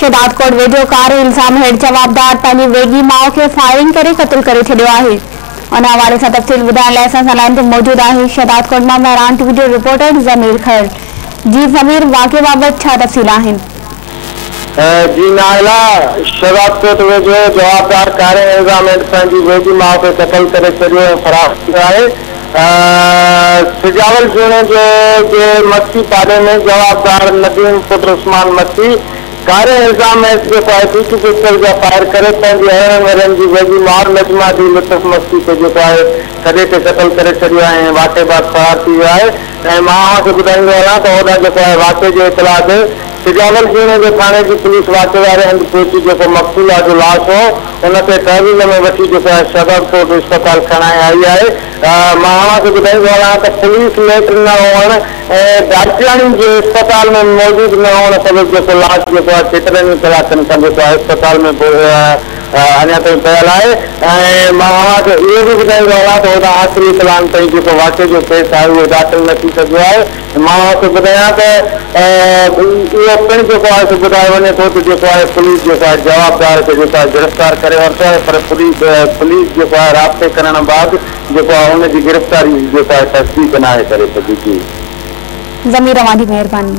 शहदाद कोट वेझो कार इल्ज़ाम हेठि जवाबदार पंहिंजी वेगी माउ खे फायरिंग करे क़त्ल करे छॾियो आहे। उन हवाले सां तफ़सील ॿुधाइण लाइ असां सां लाइन ते मौजूदु आहे शहदाद कोट मां महरान टीवी जो रिपोर्टर ज़मीर खैर। जी ज़मीर, वाक़े बाबति छा तफ़सील आहिनि? जी नाइला, शहदाद कोट वेझो जवाबदार कार इल्ज़ाम हेठि पंहिंजी वेगी माउ खे क़त्ल करे छॾियो ऐं फरार थियो आहे। सिजावल ज़ोन जे मस्ती पाड़े में जवाबदार नदीम पुत्र उस्मान मस्ती कार इल्ज़ाम हेठि पीछू पिस्टल जा फायर करे पंहिंजी अहिड़नि वरनि जी वेगी माउ नजमा दी लुत्फ़ मस्ती खे सॼे ते क़त्ल करे छॾियो आहे ऐं वाक़े बाद फरार थी वियो आहे। ऐं मां खे ॿुधाईंदो आहियां त होॾा वाक़े जे इतला ते सिजावल ज़ोन जे थाणे जी पुलिस वाक़े वारे हंधि पहुची मक़तूला जो लाश हो उनखे तहवील में वठी शहदाद कोट अस्पताल खणाए आई आहे। मां खे ॿुधाईंदो आहियां त पुलिस लेट न हुअण ऐं डॉक्टराणी जे अस्पताल में मौजूदु न हुअण सबबि लाश केतिरनि कलाकनि खां अस्पताल में अञा ताईं पियल आहे। ऐं मां खे इहो बि ॿुधाईंदो आहियां त होॾा आख़िरी कलाक ताईं वाक़े जो केस आहे उहो दाख़िल न थी सघियो आहे। मां खे ॿुधायां त इहो पिणु ॿुधायो वञे थो त पुलिस जवाबदार खे गिरफ़्तार करे वरितो आहे, पर पुलिस राब्ते करण बाद हुनजी गिरफ़्तारी तस्दीक न आहे करे सघी। ज़मीर, तव्हांजी महिरबानी।